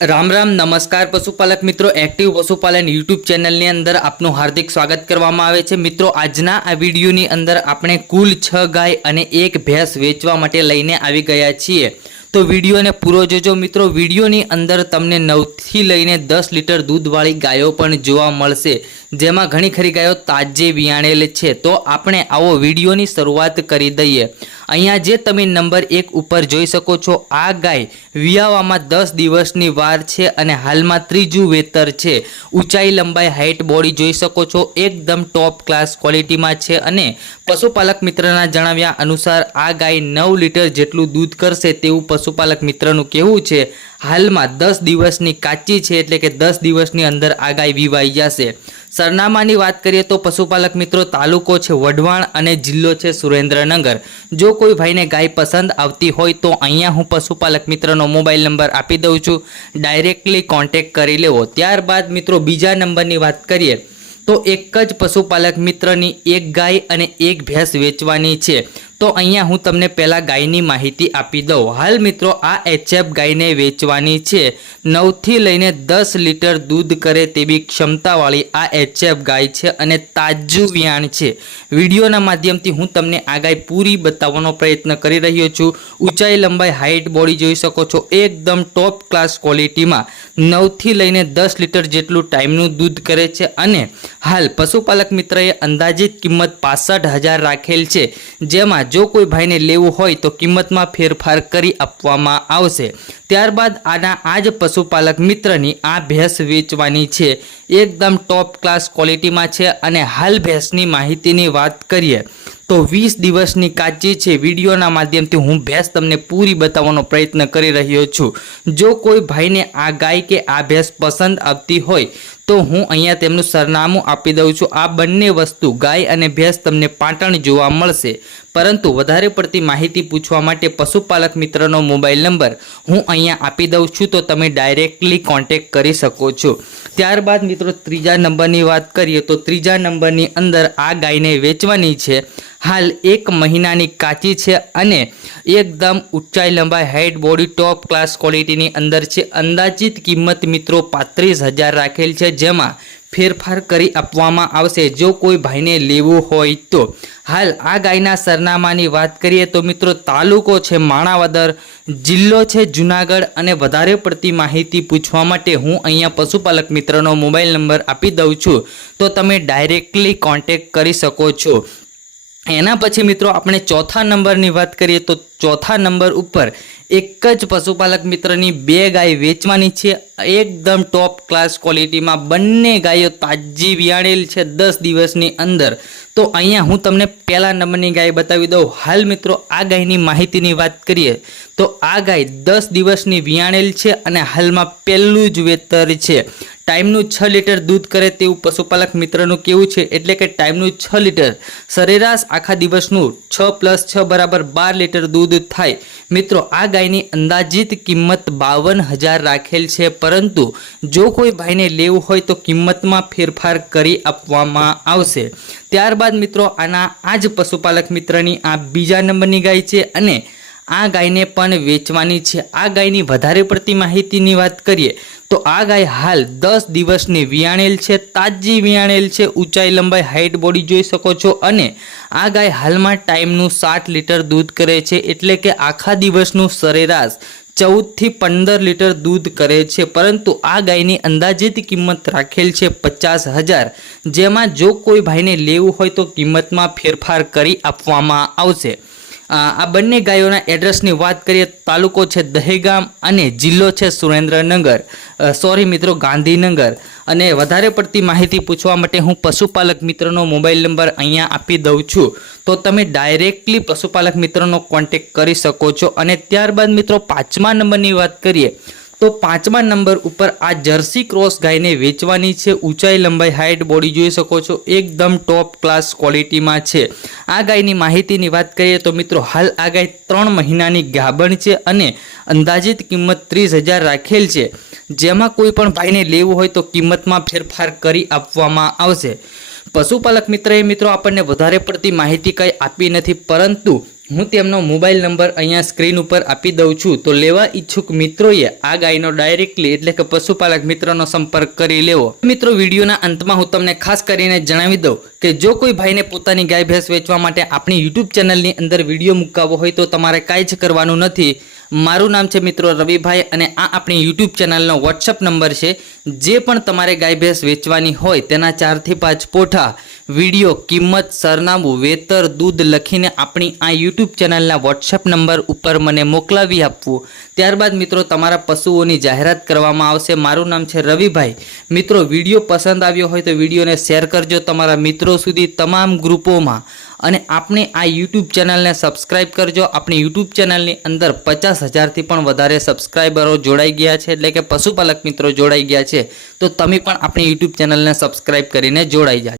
રામ રામ, નમસ્કાર પશુપાલક મિત્રો એક્ટિવ પશુપાલન યુટ્યુબ ચેનલની અંદર આપનું હાર્દિક સ્વાગત કરવામાં આવે છે. મિત્રો, આજના આ વિડીયોની અંદર આપણે કુલ છ ગાય અને એક ભેંસ વેચવા માટે લઈને આવી ગયા છીએ. તો વિડીયોને પૂરો જોજો મિત્રો. વિડીયોની અંદર તમને નવથી લઈને દસ લીટર દૂધવાળી ગાયો પણ જોવા મળશે. જેમાં ઘણી ખરી ગાયો તાજે વિયાણેલ છે. તો આપણે આવો વિડીયોની શરૂઆત કરી દઈએ. અહીંયા જે તમે નંબર એક ઉપર જોઈ શકો છો, આ ગાય વિયાવામાં દસ દિવસની વાર છે અને હાલમાં ત્રીજું વેતર છે. ઊંચાઈ લંબાઈ હાઇટ બોડી જોઈ શકો છો, એકદમ ટોપ ક્લાસ ક્વોલિટીમાં છે અને પશુપાલક મિત્રના જણાવ્યા અનુસાર આ ગાય નવ લીટર જેટલું દૂધ કરશે તેવું પશુપાલક મિત્રનું કહેવું છે. હાલમાં દસ દિવસની કાચી છે એટલે કે દસ દિવસની અંદર આ ગાય વીવાઈ જશે. સરનામાની વાત કરીએ તો પશુપાલક મિત્રો તાલુકો છે વઢવાણ અને જિલ્લો છે સુરેન્દ્રનગર. જો કોઈ ભાઈને ગાય પસંદ આવતી હોય તો અહીંયા હું પશુપાલક મિત્રનો મોબાઈલ નંબર આપી દઉં છું. ડાયરેક્ટલી કોન્ટેક કરી લેવો. ત્યારબાદ મિત્રો બીજા નંબરની વાત કરીએ તો એક જ પશુપાલક મિત્રની એક ગાય અને એક ભેંસ વેચવાની છે. તો અહીંયા હું તમને પહેલાં ગાયની માહિતી આપી દઉં. હાલ મિત્રો, આ એચએફ ગાયને વેચવાની છે. નવથી લઈને દસ લીટર દૂધ કરે તેવી ક્ષમતાવાળી આ એચએફ ગાય છે અને તાજું વિયાણ છે. વિડીયોના માધ્યમથી હું તમને આ ગાય પૂરી બતાવવાનો પ્રયત્ન કરી રહ્યો છું. ઊંચાઈ, લંબાઈ હાઇટ બોડી જોઈ શકો છો. એકદમ ટોપ ક્લાસ ક્વોલિટીમાં નવથી લઈને દસ લીટર જેટલું ટાઈમનું દૂધ કરે છે અને હાલ પશુપાલક મિત્રએ અંદાજિત કિંમત પાસઠ હજાર રાખેલ છે. જેમાં જો કોઈ ભાઈને લેવું હોય તો કિંમતમાં ફેરફાર કરી આપવામાં આવશે. ત્યારબાદ આના આ જ પશુપાલક મિત્રની આ ભેંસ વેચવાની છે. એકદમ ટોપ ક્લાસ ક્વોલિટીમાં છે અને હાલ ભેંસની માહિતીની વાત કરીએ તો વીસ દિવસની કાચી છે. વિડીયોના માધ્યમથી હું ભેંસ તમને પૂરી બતાવવાનો પ્રયત્ન કરી રહ્યો છું. જો કોઈ ભાઈને આ ગાય કે આ ભેંસ પસંદ આવતી હોય તો હું અહીંયા તેમનું સરનામું આપી દઉં છું. આ બંને વસ્તુ ગાય અને ભેંસ તમને પાટણ જોવા મળશે. પરંતુ વધારે પડતી માહિતી પૂછવા માટે પશુપાલક મિત્રનો મોબાઈલ નંબર હું અહીંયા આપી દઉં છું તો તમે ડાયરેક્ટલી કોન્ટેક કરી શકો છો. ત્યારબાદ મિત્રો ત્રીજા નંબરની વાત કરીએ તો ત્રીજા નંબરની અંદર આ ગાયને વેચવાની છે. હાલ એક મહિનાની કાચી છે અને એકદમ ઊંચાઈ લંબાઈ હાઇટ બોડી ટોપ ક્લાસ ક્વોલિટીની અંદર છે. અંદાજિત કિંમત મિત્રો પાંત્રીસ હજાર રાખેલ છે. જેમાં ફેરફાર કરી આપવામાં આવશે. જો કોઈ ભાઈને લેવું હોય તો. હાલ આ ગાયના સરનામાની વાત કરીએ તો મિત્રો તાલુકો છે માણાવદર, જિલ્લો છે જુનાગઢ અને વધારે પડતી માહિતી પૂછવા માટે હું અહીંયા પશુપાલક મિત્રનો મોબાઈલ નંબર આપી દઉં છું. તો તમે ડાયરેક્ટલી કોન્ટેક કરી શકો છો. એના પછી મિત્રો આપણે ચોથા નંબરની વાત કરીએ તો ચોથા નંબર ઉપર એક જ પશુપાલક મિત્રની બે ગાય વેચવાની છે. એકદમ ટોપ ક્લાસ ક્વોલિટીમાં બંને ગાયો તાજી વિયાણેલ છે દસ દિવસની અંદર. તો અહીંયા હું તમને પહેલા નંબરની ગાય બતાવી દઉં. હાલ મિત્રો, આ ગાયની માહિતીની વાત કરીએ, તો આ ગાય દસ દિવસની વિયાણેલ છે અને હાલમાં પહેલું જ વેતર છે. ટાઈમનું છ લીટર દૂધ કરે તેવું પશુપાલક મિત્રનું કેવું છે, એટલે કે ટાઈમનું છ લીટર. સરેરાશ આખા દિવસનું છ પ્લસ છ બરાબર બાર લીટર દૂધ થાય. મિત્રો, આ ગાયની અંદાજિત કિંમત બાવન હજાર રાખેલ છે, પરંતુ જો કોઈ ભાઈને લેવું હોય તો કિંમતમાં ફેરફાર કરી આપવામાં આવશે. ત્યારબાદ મિત્રો, આના આ જ પશુપાલક મિત્રની આ બીજા નંબરની ગાય છે અને આ ગાયને પણ વેચવાની છે. આ ગાયની વધારે પડતી માહિતીની વાત કરીએ તો આ ગાય હાલ દસ દિવસની વિયાણેલ છે. તાજી વિયાણેલ છે. ઊંચાઈ લંબાઈ હાઇટ બોડી જોઈ શકો છો અને આ ગાય હાલમાં ટાઈમનું સાઠ લીટર દૂધ કરે છે એટલે કે આખા દિવસનું સરેરાશ ચૌદથી પંદર લીટર દૂધ કરે છે. પરંતુ આ ગાયની અંદાજિત કિંમત રાખેલ છે પચાસ હજાર. જેમાં જો કોઈ ભાઈને લેવું હોય તો કિંમતમાં ફેરફાર કરી આપવામાં આવશે. આ બંને ગાયોના એડ્રેસની વાત કરીએ, તાલુકો છે દહેગામ અને જિલ્લો છે સુરેન્દ્રનગર. સોરી મિત્રો, ગાંધીનગર. અને વધારે પડતી માહિતી પૂછવા માટે હું પશુપાલક મિત્રનો મોબાઈલ નંબર અહીંયા આપી દઉં છું. તો તમે ડાયરેક્ટલી પશુપાલક મિત્રનો કોન્ટેક કરી શકો છો. અને ત્યારબાદ મિત્રો, પાંચમા નંબરની વાત કરીએ તો પાંચમા નંબર ઉપર આ જર્સી ક્રોસ ગાયને વેચવાની છે. ઊંચાઈ, લંબાઈ હાઇટ બોડી જોઈ શકો છો. એકદમ ટોપ ક્લાસ ક્વોલિટીમાં છે. આ ગાયની માહિતીની વાત કરીએ તો મિત્રો, હાલ આ ગાય ત્રણ મહિનાની ગાભણ છે અને અંદાજિત કિંમત ત્રીસ હજાર રાખેલ છે. જેમાં કોઈ પણ ભાઈને લેવું હોય તો કિંમતમાં ફેરફાર કરી આપવામાં આવશે. પશુપાલક મિત્રએ મિત્રો, આપણને વધારે પડતી માહિતી કંઈ આપી નથી, પરંતુ હું તેમનો મોબાઈલ નંબર અહીંયા સ્ક્રીન ઉપર આપી દઉં છું. તો લેવા ઈચ્છુક મિત્રોએ આ ગાયનો ડાયરેક્ટલી એટલે કે પશુપાલક મિત્રનો સંપર્ક કરી લેવો. મિત્રો, વિડીયોના અંતમાં હું તમને ખાસ કરીને જણાવી દઉં કે જો કોઈ ભાઈને પોતાની ગાય ભેંસ વેચવા માટે આપણી યુટ્યુબ ચેનલની અંદર વીડિયો મુકાવવો હોય તો તમારે કાંઈ જ કરવાનું નથી. મારું નામ છે મિત્રો રવિભાઈ અને આ આપણી યુટ્યુબ ચેનલનો વોટ્સઅપ નંબર છે. જે પણ તમારે ગાય ભેંસ વેચવાની હોય તેના ચારથી પાંચ પોઠા વીડિયો કિંમત, સરનામું, વેતર, દૂધ લખીને આપણી આ યુટ્યુબ ચેનલના વોટ્સઅપ નંબર ઉપર મને મોકલાવી આપવું. ત્યારબાદ મિત્રો તમારા પશુઓની જાહેરાત કરવામાં આવશે. મારું નામ છે રવિભાઈ. મિત્રો વીડિયો પસંદ આવ્યો હોય તો વિડીયોને શેર કરજો તમારા મિત્રો સુધી તમામ ગ્રુપોમાં. અને આપણે આ યુટ્યુબ ચેનલને સબસ્ક્રાઇબ કરજો. આપણી યુટ્યુબ ચેનલની અંદર પચાસ હજારથી પણ વધારે સબસ્ક્રાઇબરો જોડાઈ ગયા છે. એટલે કે પશુપાલક મિત્રો જોડાઈ ગયા છે. તો તમે પણ આપણી યુટ્યુબ ચેનલને સબસ્ક્રાઇબ કરીને જોડાઈ જાય